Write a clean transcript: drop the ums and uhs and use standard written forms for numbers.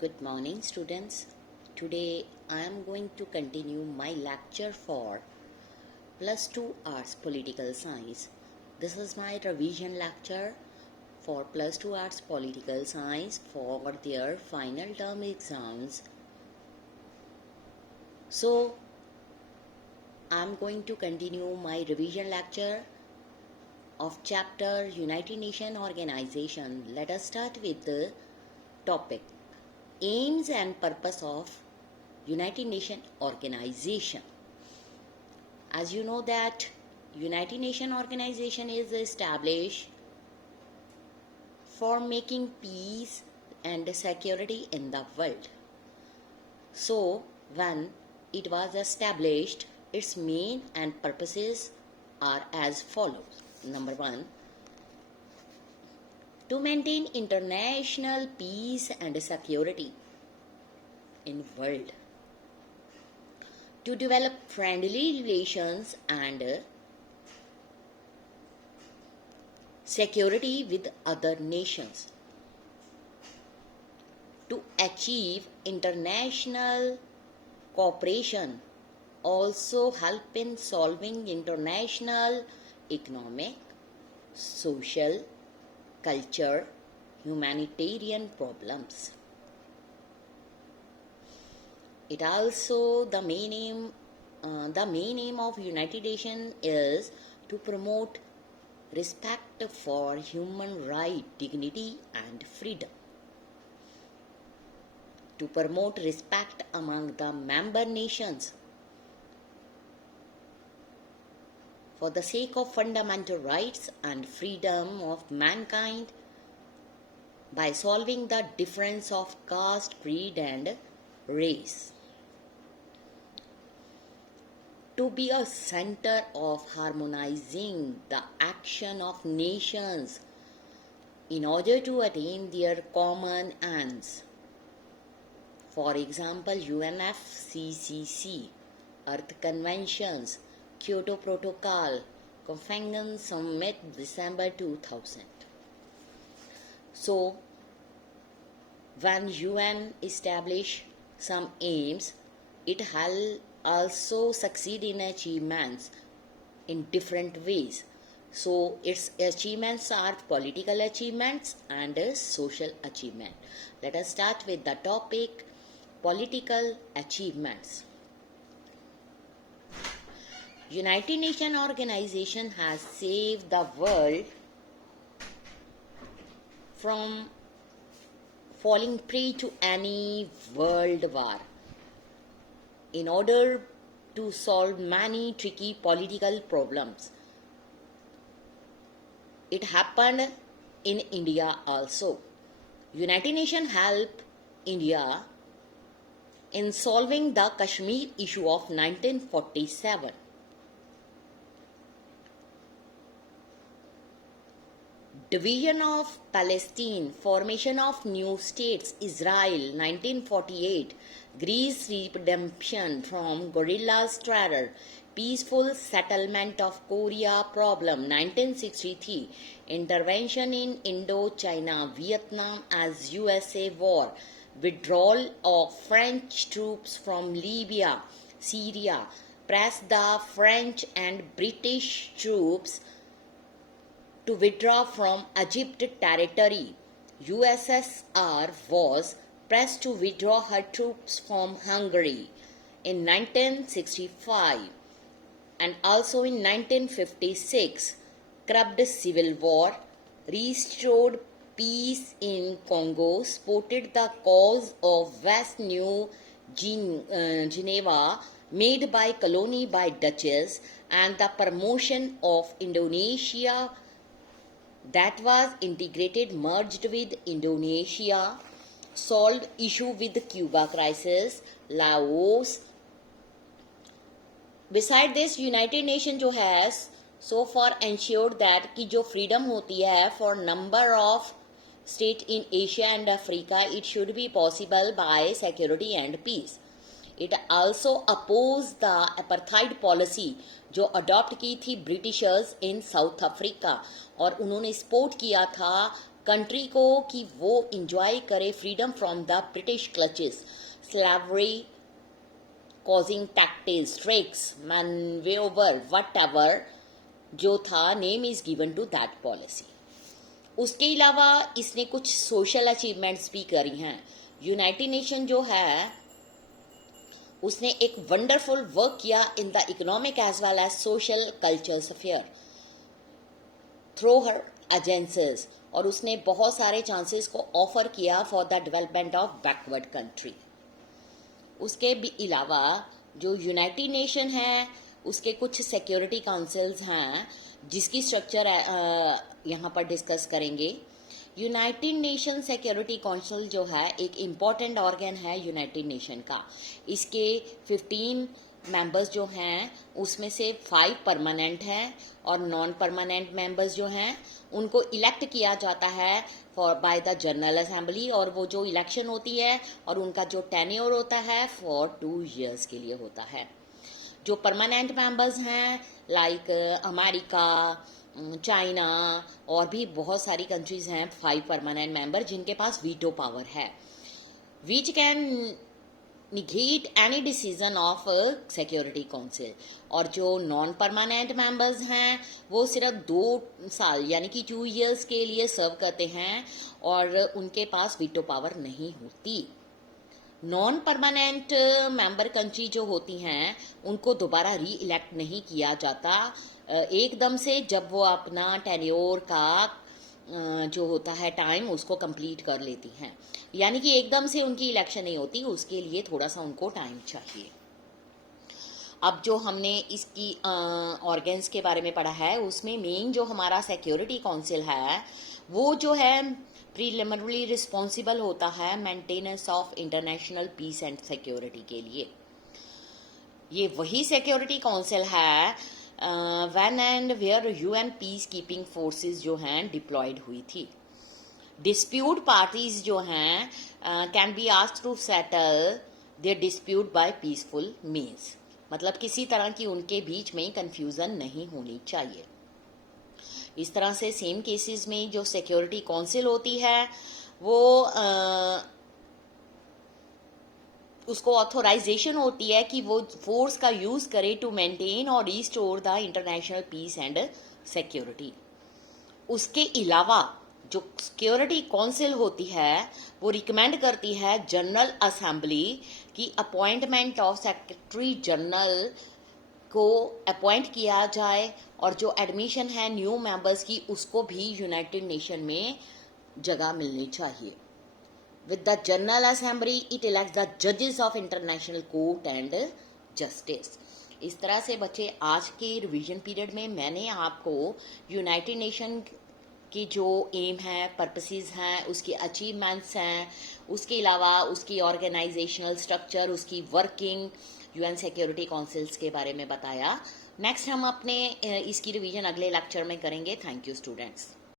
Good morning, students. Today I am going to continue my lecture for Plus 2 Arts Political Science. This is my revision lecture for Plus 2 Arts Political Science for their final term exams. So, I am going to continue my revision lecture of chapter United Nations Organization. Let us start with the topic. Aims and purpose of United Nations Organization. As you know that United Nations Organization is established for making peace and security in the world. So, when it was established, its main and purposes are as follows. Number 1, to maintain international peace and security in world, to develop friendly relations and security with other nations, to achieve international cooperation, also help in solving international economic, social, culture, humanitarian problems. It also the main aim of United Nations is to promote respect for human right, dignity and freedom. To promote respect among the member nations for the sake of fundamental rights and freedom of mankind by solving the difference of caste, creed and race. To be a center of harmonizing the action of nations in order to attain their common ends. For example, UNFCCC, Earth Conventions, Kyoto Protocol, Copenhagen Summit, December 2000. So, when UN establish some aims, it will also succeed in achievements in different ways. So, its achievements are political achievements and social achievement. Let us start with the topic political achievements. United Nations Organization has saved the world from falling prey to any world war in order to solve many tricky political problems. It happened in India also. United Nations helped India in solving the Kashmir issue of 1947. Division of Palestine, formation of new states, Israel 1948, Greece redemption from guerrillas terror, peaceful settlement of Korea problem 1963, intervention in Indochina, Vietnam as USA war, withdrawal of French troops from Libya, Syria, pressed the French and British troops to withdraw from Egypt territory. USSR was pressed to withdraw her troops from Hungary in 1965 and also in 1956. Curbed civil war, restored peace in Congo, supported the cause of West New Geneva made by colony by Dutches, and the promotion of Indonesia that was integrated, merged with Indonesia, solved issue with the Cuba crisis, Laos. Beside this, United Nations जो है so far ensured that कि जो freedom होती है for number of state in Asia and Africa, it should be possible by security and peace. It also opposed the apartheid policy जो अडॉप्ट की थी ब्रिटिशर्स इन south Africa, और उन्होंने सपोर्ट किया था कंट्री को कि वो इंजॉय करे freedom from the British clutches, slavery causing tactics, tricks, manoeuvre, what जो था, name is given to that policy. उसके अलावा इसने कुछ सोशल अचीवमेंट्स भी करी हैं। यूनाइटेड नेशन जो है उसने एक वंडरफुल वर्क किया in the economic as well as social culture sphere through her agencies, और उसने बहुत सारे चांसेस को ऑफर किया for the development of backward country. उसके भी अलावा जो यूनाइटेड नेशन है उसके कुछ सिक्योरिटी काउंसिल्स हैं जिसकी स्ट्रक्चर यहाँ पर डिस्कस करेंगे। यूनाइटेड नेशन सिक्योरिटी काउंसिल जो है एक इम्पॉर्टेंट ऑर्गन है यूनाइटेड नेशन का। इसके 15 मेंबर्स जो हैं उसमें से 5 परमानेंट हैं और नॉन परमानेंट मेंबर्स जो हैं उनको इलेक्ट किया जाता है for by the general assembly, और वो जो इलेक्शन होती है और उनका जो टेन्योर होता है फॉर 2 years के लिए होता है। जो परमानेंट मेंबर्स हैं लाइक अमेरिका, चाइना और भी बहुत सारी कंट्रीज हैं 5 परमानेंट मेंबर जिनके पास वीटो पावर है, which can negate any decision of security council. और जो नॉन परमानेंट मेंबर्स हैं वो सिर्फ 2 साल यानी कि 2 years के लिए सर्व करते हैं और उनके पास वीटो पावर नहीं होती। नॉन परमानेंट मेंबर कंट्री जो होती हैं उनको दोबारा री इलेक्ट नहीं किया जाता एकदम से, जब वो अपना टेन्योर का जो होता है टाइम उसको कंप्लीट कर लेती हैं, यानी कि एकदम से उनकी इलेक्शन नहीं होती, उसके लिए थोड़ा सा उनको टाइम चाहिए। अब जो हमने इसकी ऑर्गन्स के बारे में पढ़ा है उसमें मेन जो हमारा सिक्योरिटी काउंसिल है वो जो है प्रीलिमिनरी रिस्पॉन्सिबल होता है maintenance of international peace and security के लिए। ये वही सिक्योरिटी काउंसिल है when and where UN peace keeping forces जो हैं डिप्लॉयड हुई थी। डिस्प्यूट पार्टीज जो हैं can be asked to settle their dispute by peaceful means, मतलब किसी तरह की उनके बीच में कंफ्यूजन नहीं होनी चाहिए। इस तरह से सेम केसेस में जो सिक्योरिटी काउंसिल होती है वो उसको ऑथोराइजेशन होती है कि वो फोर्स का यूज करे टू मेंटेन और restore the international peace and security. उसके अलावा जो सिक्योरिटी काउंसिल होती है वो रिकमेंड करती है जनरल असेंबली की अपॉइंटमेंट ऑफ सेक्रेटरी जनरल को अपॉइंट किया जाए, और जो एडमिशन है न्यू मेंबर्स की उसको भी यूनाइटेड नेशन में जगह मिलनी चाहिए। With the general assembly it elects the जजेस of international court and justice. इस तरह से बच्चे आज के रिवीजन पीरियड में मैंने आपको यूनाइटेड नेशन की जो एम है, पर्पसेस हैं, उसकी अचीवमेंट्स हैं, उसके अलावा उसकी ऑर्गेनाइजेशनल स्ट्रक्चर, उसकी वर्किंग, यूएन सिक्योरिटी काउंसिल्स के बारे में बताया। नेक्स्ट हम अपने इसकी रिवीजन अगले लेक्चर में करेंगे। Thank you students.